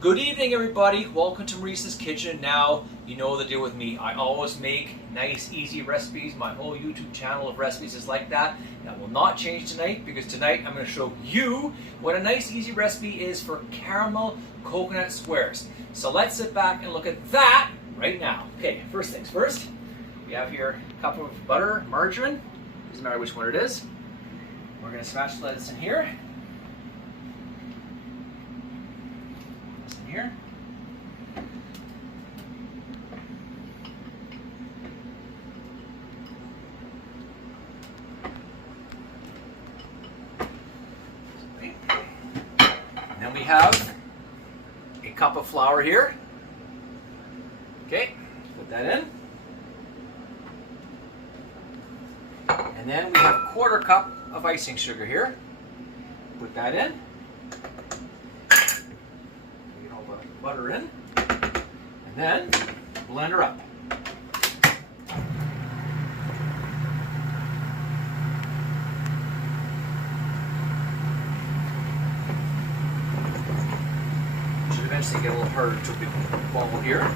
Good evening, everybody. Welcome to Maurice's Kitchen. Now, you know the deal with me. I always make nice, easy recipes. My whole YouTube channel of recipes is like that. That will not change tonight because tonight I'm going to show you what a nice, easy recipe is for caramel coconut squares. So let's sit back and look at that right now. Okay, first things first. We have here a cup of butter, margarine. Doesn't matter which one it is. We're going to spatula this in here. Here. And then we have a cup of flour here. Okay, put that in. And then we have a quarter cup of icing sugar here. Put that in. Butter in, and then blend her up. Should eventually get a little harder to ball here.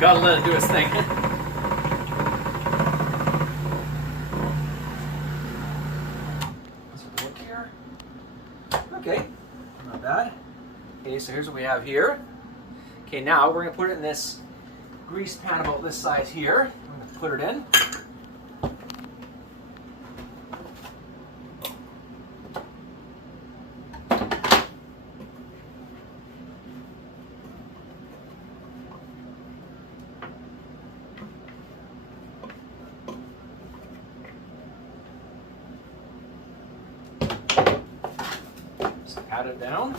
Gotta let it do its thing. Let's look here. Okay, not bad. Okay, so here's what we have here. Okay, now we're gonna put it in this grease pan about this size here. I'm gonna put it in. Pat it down.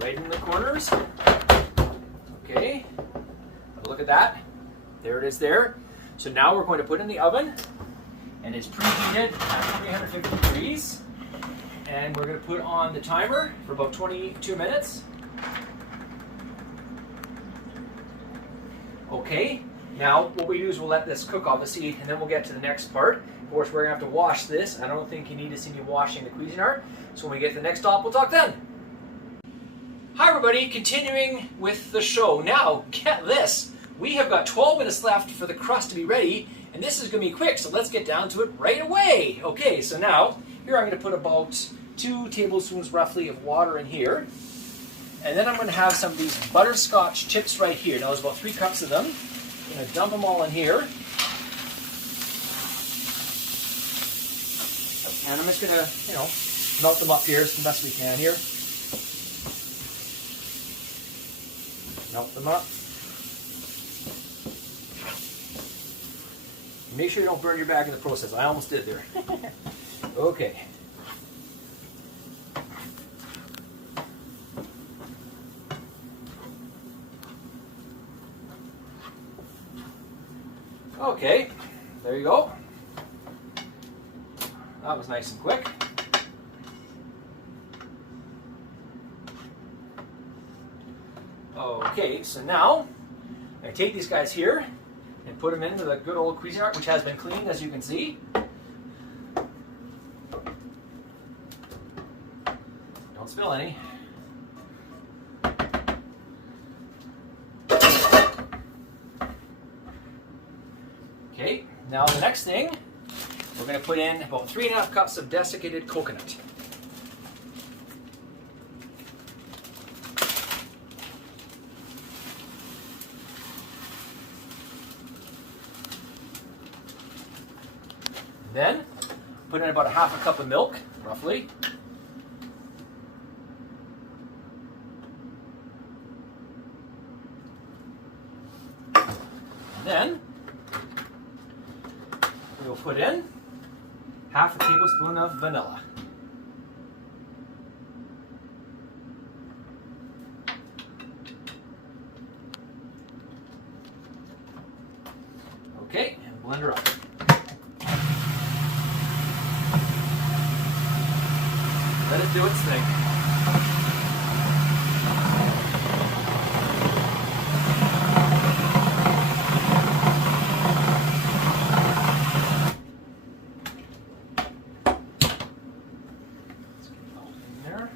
Right in the corners. Okay, look at that. There it is there. So now we're going to put it in the oven, and it's preheated at 350 degrees. And we're going to put on the timer for about 22 minutes. Okay, now what we do is we'll let this cook obviously, and then we'll get to the next part. Of course, we're going to have to wash this. I don't think you need to see me washing the Cuisinart. So when we get to the next stop, we'll talk then. Hi everybody, continuing with the show. Now, get this. We have got 12 minutes left for the crust to be ready, and this is going to be quick, so let's get down to it right away. Okay, so now, here I'm going to put about 2 tablespoons roughly of water in here. And then I'm going to have some of these butterscotch chips right here. Now, there's about 3 cups of them. I'm going to dump them all in here. And I'm just going to, melt them up here as best we can here. Melt them up. Make sure you don't burn your bag in the process. I almost did there. Okay. Okay, there you go. That was nice and quick. Okay, so now I take these guys here and put them into the good old Cuisinart, which has been cleaned, as you can see. Don't spill any. Okay, now the next thing, we're going to put in about 3.5 cups of desiccated coconut. Put in about a half a cup of milk, roughly. And then we will put in half a tablespoon of vanilla. Okay, and blend her up. Let it do its thing. Let's get it all in there.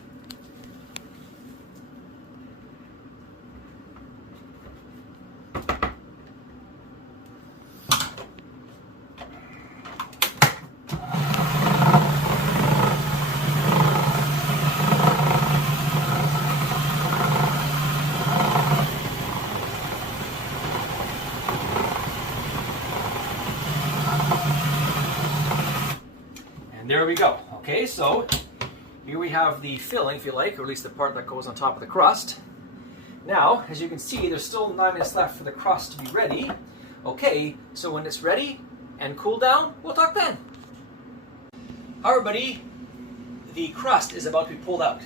And there we go. Okay, so here we have the filling, if you like, or at least the part that goes on top of the crust. Now, as you can see, there's still 9 minutes left for the crust to be ready. Okay, so when it's ready and cool down, we'll talk then. All right, everybody, the crust is about to be pulled out.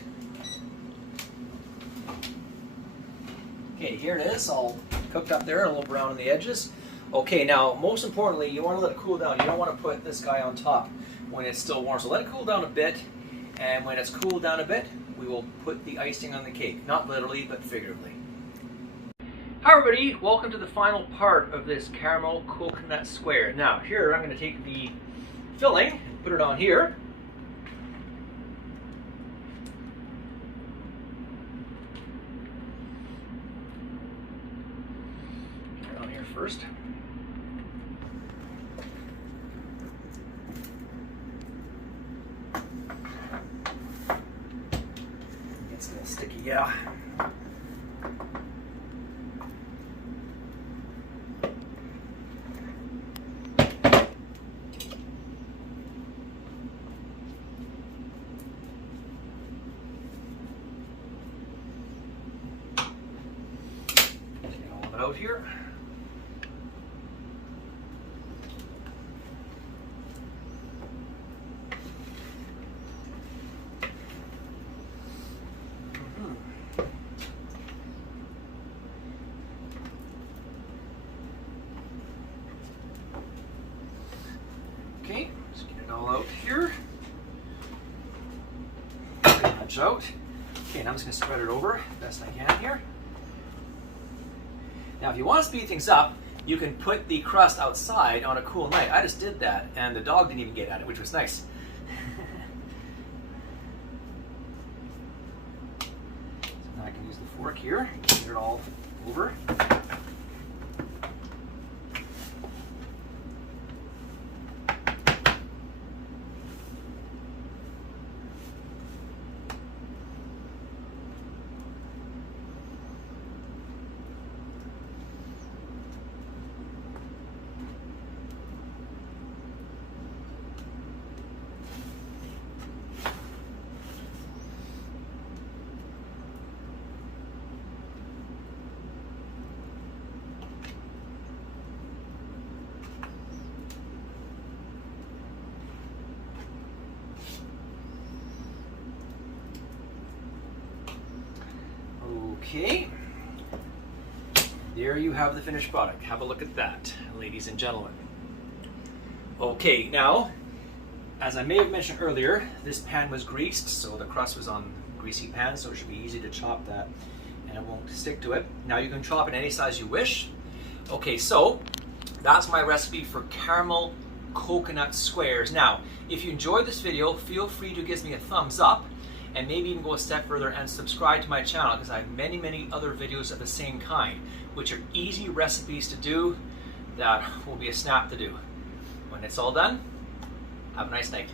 Okay, here it is, all cooked up there, a little brown on the edges. Okay, now, most importantly, you want to let it cool down. You don't want to put this guy on top when it's still warm. So let it cool down a bit, and when it's cooled down a bit, we will put the icing on the cake. Not literally, but figuratively. Hi everybody, welcome to the final part of this caramel coconut square. Now, here I'm going to take the filling, put it on here. Put it on here first. It's a little sticky, yeah. Out here. Okay, let's get it all out here. Pretty much out. Okay, now I'm just going to spread it over best I can here. Now, if you want to speed things up, you can put the crust outside on a cool night. I just did that, and the dog didn't even get at it, which was nice. So now I can use the fork here, get it all over. Okay, there you have the finished product. Have a look at that, ladies and gentlemen. Okay, now, as I may have mentioned earlier, this pan was greased, so the crust was on greasy pan, so it should be easy to chop that and it won't stick to it. Now you can chop it any size you wish. Okay, so that's my recipe for caramel coconut squares. Now, if you enjoyed this video, feel free to give me a thumbs up, and maybe even go a step further and subscribe to my channel, because I have many other videos of the same kind, which are easy recipes to do that will be a snap to do. When it's all done, have a nice night.